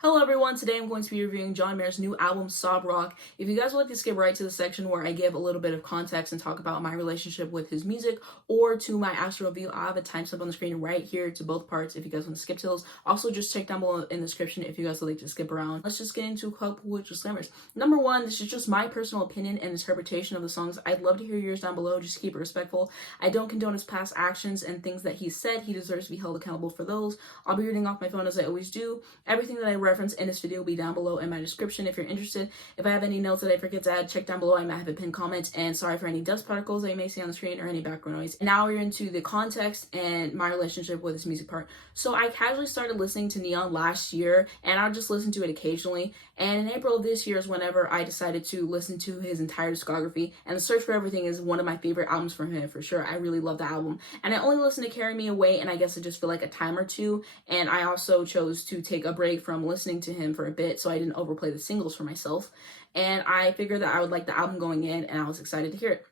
Hello everyone, today I'm going to be reviewing John Mayer's new album, Sob Rock. If you guys would like to skip right to the section where I give a little bit of context and talk about my relationship with his music, or to my actual review, I have a timestamp on the screen right here to both parts if you guys want to skip to those. Also, just check down below in the description if you guys would like to skip around. Let's just get into a couple of disclaimers. Number one, this is just my personal opinion and interpretation of the songs. I'd love to hear yours down below, just keep it respectful. I don't condone his past actions and things that he said. He deserves to be held accountable for those. I'll be reading off my phone as I always do. Everything that I reference in this video will be down below in my description if you're interested. If I have any notes that I forget to add, check down below. I might have a pinned comment. And sorry for any dust particles that you may see on the screen or any background noise. And now we're into the context and my relationship with this music part. So I casually started listening to Neon last year, and I'll just listen to it occasionally. And in April of this year is whenever I decided to listen to his entire discography. And The Search for Everything is one of my favorite albums from him for sure. I really love the album. And I only listened to Carry Me Away, and I guess I just feel like a time or two. And I also chose to take a break from listening to him for a bit so I didn't overplay the singles for myself. And I figured that I would like the album going in, and I was excited to hear it.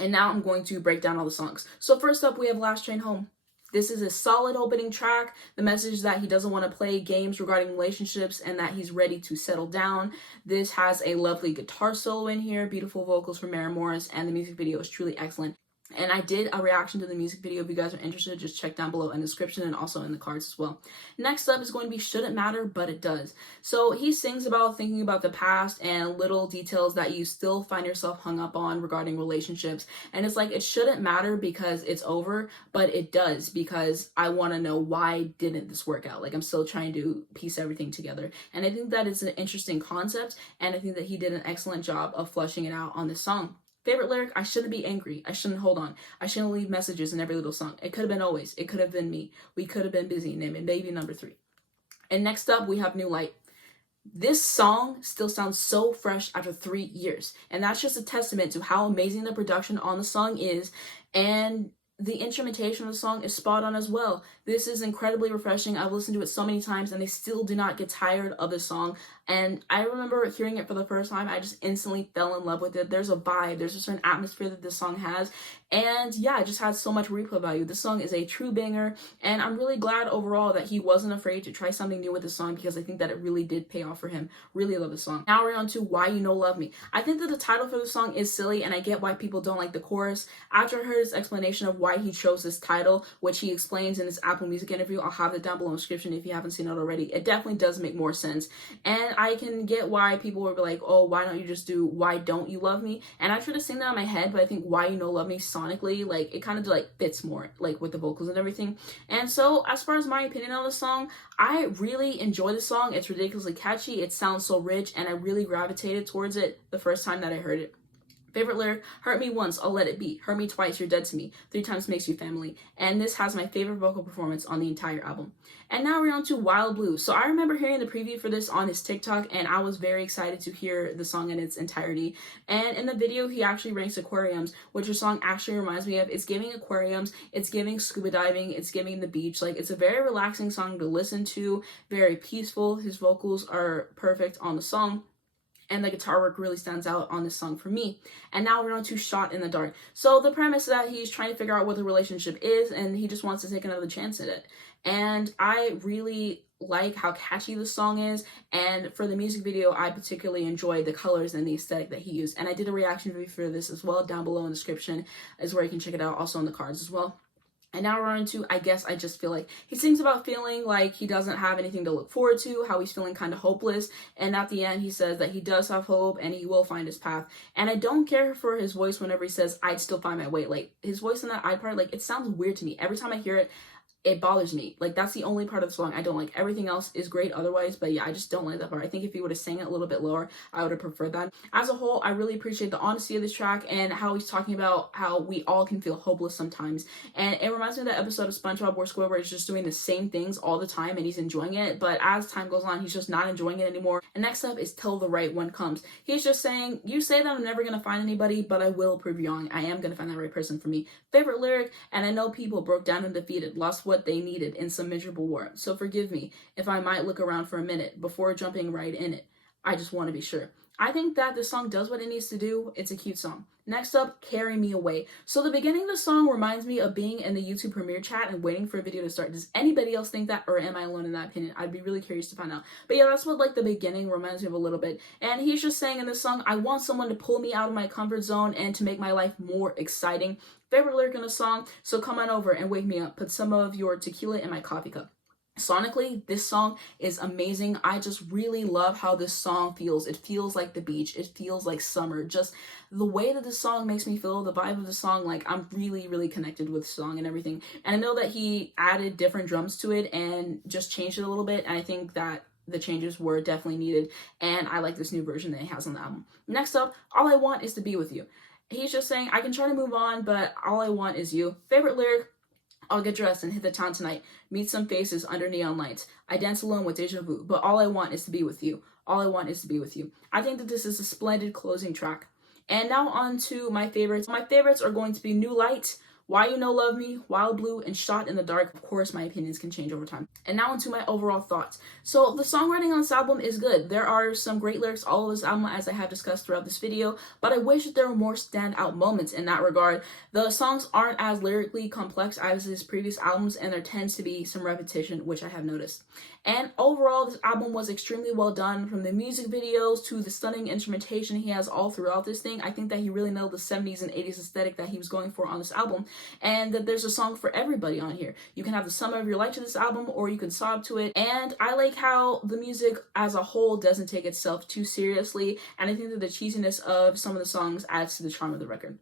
And now I'm going to break down all the songs. So first up, we have Last Train Home. This is a solid opening track. The message that he doesn't want to play games regarding relationships and that he's ready to settle down. This has a lovely guitar solo in here, beautiful vocals from Maren Morris, and the music video is truly excellent. And I did a reaction to the music video. If you guys are interested, just check down below in the description and also in the cards as well. Next up is going to be Shouldn't Matter, But It Does. So he sings about thinking about the past and little details that you still find yourself hung up on regarding relationships. And it's like, it shouldn't matter because it's over, but it does because I want to know why didn't this work out? Like, I'm still trying to piece everything together. And I think that is an interesting concept. And I think that he did an excellent job of fleshing it out on this song. Favorite lyric, I shouldn't be angry. I shouldn't hold on. I shouldn't leave messages in every little song. It could have been always. It could have been me. We could have been busy. Naming baby number 3. And next up, we have New Light. This song still sounds so fresh after 3 years. And that's just a testament to how amazing the production on the song is. And the instrumentation of the song is spot on as well. This is incredibly refreshing. I've listened to it so many times and I still do not get tired of this song. And I remember hearing it for the first time, I just instantly fell in love with it. There's a vibe, there's a certain atmosphere that this song has. And yeah, it just has so much replay value. This song is a true banger. And I'm really glad overall that he wasn't afraid to try something new with this song because I think that it really did pay off for him. Really love the song. Now we're on to Why You Know Love Me. I think that the title for the song is silly and I get why people don't like the chorus. After I heard his explanation of why he chose this title, which he explains in his Apple Music interview, I'll have it down below in the description if you haven't seen it already. It definitely does make more sense. And I can get why people would be like, oh, why don't you just do Why Don't You Love Me? And I try to sing that in my head, but I think Why You Know Love Me sonically, like, it kind of like fits more, like with the vocals and everything. And so as far as my opinion on the song, I really enjoy the song. It's ridiculously catchy. It sounds so rich, and I really gravitated towards it the first time that I heard it. Favorite lyric, hurt me once, I'll let it be. Hurt me twice, you're dead to me. 3 times makes you family. And this has my favorite vocal performance on the entire album. And now we're on to Wild Blue. So I remember hearing the preview for this on his TikTok, and I was very excited to hear the song in its entirety. And in the video, he actually ranks aquariums, which the song actually reminds me of. It's giving aquariums, it's giving scuba diving, it's giving the beach. Like, it's a very relaxing song to listen to, very peaceful. His vocals are perfect on the song. And the guitar work really stands out on this song for me. And now we're on to Shot in the Dark. So the premise is that he's trying to figure out what the relationship is, and he just wants to take another chance at it. And I really like how catchy the song is, and for the music video, I particularly enjoyed the colors and the aesthetic that he used. And I did a reaction video for this as well. Down below in the description is where you can check it out, also in the cards as well. And now we're on to I Guess I Just Feel Like. He sings about feeling like he doesn't have anything to look forward to, how he's feeling kind of hopeless. And at the end, he says that he does have hope and he will find his path. And I don't care for his voice whenever he says, I'd still find my way. Like, his voice in that I part, like, it sounds weird to me. Every time I hear it, it bothers me. Like, that's the only part of the song I don't like. Everything else is great otherwise, but yeah, I just don't like that part. I think if he would have sang it a little bit lower, I would have preferred that. As a whole, I really appreciate the honesty of this track and how he's talking about how we all can feel hopeless sometimes. And it reminds me of that episode of SpongeBob where Squidward is just doing the same things all the time and he's enjoying it, but as time goes on, he's just not enjoying it anymore. And next up is Till the Right One Comes. He's just saying, you say that I'm never gonna find anybody, but I will prove you wrong. I am gonna find that right person for me. Favorite lyric, and I know people broke down and defeated, lost what they needed in some miserable war. So forgive me if I might look around for a minute before jumping right in it. I just want to be sure. I think that this song does what it needs to do. It's a cute song. Next up, Carry Me Away. So the beginning of the song reminds me of being in the YouTube premiere chat and waiting for a video to start. Does anybody else think that, or am I alone in that opinion? I'd be really curious to find out. But yeah, that's what like the beginning reminds me of a little bit. And he's just saying in this song, I want someone to pull me out of my comfort zone and to make my life more exciting. Favorite lyric in the song, so come on over and wake me up. Put some of your tequila in my coffee cup. Sonically, this song is amazing. I just really love how this song feels. It feels like the beach. It feels like summer. Just the way that this song makes me feel, the vibe of the song, like I'm really, really connected with the song and everything. And I know that he added different drums to it and just changed it a little bit. And I think that the changes were definitely needed. And I like this new version that he has on the album. Next up, All I Want Is to Be With You. He's just saying, I can try to move on, but all I want is you. Favorite lyric, I'll get dressed and hit the town tonight. Meet some faces under neon lights. I dance alone with deja vu, but all I want is to be with you. All I want is to be with you. I think that this is a splendid closing track. And now on to my favorites. My favorites are going to be New Light, Why You Know Love Me, Wild Blue, and Shot in the Dark. Of course, my opinions can change over time. And now onto my overall thoughts. So the songwriting on this album is good. There are some great lyrics all of this album, as I have discussed throughout this video, but I wish that there were more standout moments in that regard. The songs aren't as lyrically complex as his previous albums, and there tends to be some repetition, which I have noticed. And overall, this album was extremely well done, from the music videos to the stunning instrumentation he has all throughout this thing. I think that he really nailed the 70s and 80s aesthetic that he was going for on this album, and that there's a song for everybody on here. You can have the summer of your life to this album, or you can sob to it. And I like how the music as a whole doesn't take itself too seriously, and I think that the cheesiness of some of the songs adds to the charm of the record.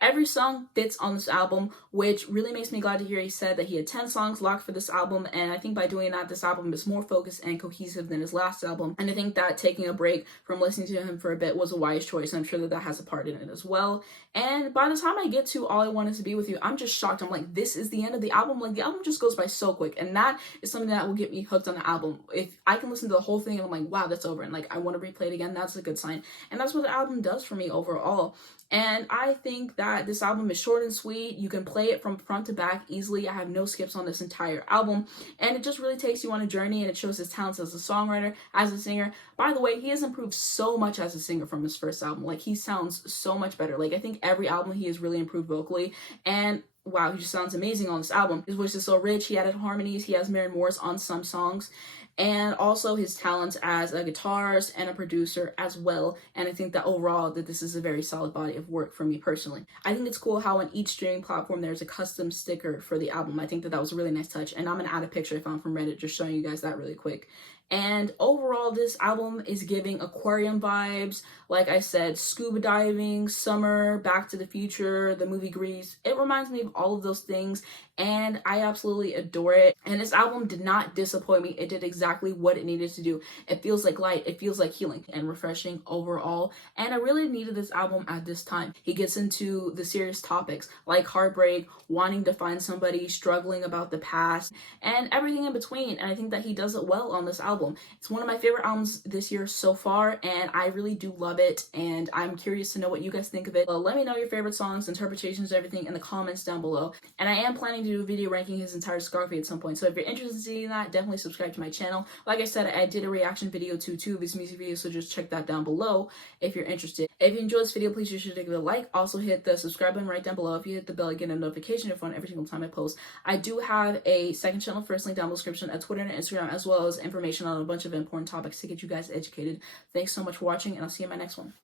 Every song fits on this album, which really makes me glad to hear he said that he had 10 songs locked for this album, and I think by doing that, this album is more focused and cohesive than his last album, and I think that taking a break from listening to him for a bit was a wise choice, and I'm sure that that has a part in it as well. And by the time I get to All I Want Is to Be With You, I'm just shocked. I'm like, this is the end of the album? Like, the album just goes by so quick, and that is something that will get me hooked on the album. If I can listen to the whole thing and I'm like, wow, that's over, and like, I want to replay it again, that's a good sign. And that's what the album does for me overall. And I think that this album is short and sweet. You can play it from front to back easily. I have no skips on this entire album. And it just really takes you on a journey, and it shows his talents as a songwriter, as a singer. By the way, he has improved so much as a singer from his first album. Like, he sounds so much better. Like, I think every album he has really improved vocally. And wow, he just sounds amazing on this album. His voice is so rich. He added harmonies. He has Mary Morris on some songs. And also his talents as a guitarist and a producer as well. And I think that overall that this is a very solid body of work for me personally. I think it's cool how on each streaming platform there's a custom sticker for the album. I think that that was a really nice touch. And I'm gonna add a picture I found from Reddit just showing you guys that really quick. And overall, this album is giving aquarium vibes. Like I said, scuba diving, summer, Back to the Future, the movie Grease. It reminds me of all of those things, and I absolutely adore it. And this album did not disappoint me. It did exactly what it needed to do. It feels like light. It feels like healing and refreshing overall. And I really needed this album at this time. He gets into the serious topics like heartbreak, wanting to find somebody, struggling about the past, and everything in between. And I think that he does it well on this album. It's one of my favorite albums this year so far, and I really do love it, and I'm curious to know what you guys think of it. Let me know your favorite songs, interpretations, everything in the comments down below. And I am planning to do a video ranking his entire discography at some point, so if you're interested in seeing that, definitely subscribe to my channel. Like I said, I did a reaction video to 2 of his music videos, so just check that down below if you're interested. If you enjoyed this video, please be sure to give it a like. Also hit the subscribe button right down below. If you hit the bell, you get a notification for every single time I post. I do have a second channel, first link down in the description, a Twitter and Instagram, as well as information on a bunch of important topics to get you guys educated. Thanks so much for watching, and I'll see you in my next one.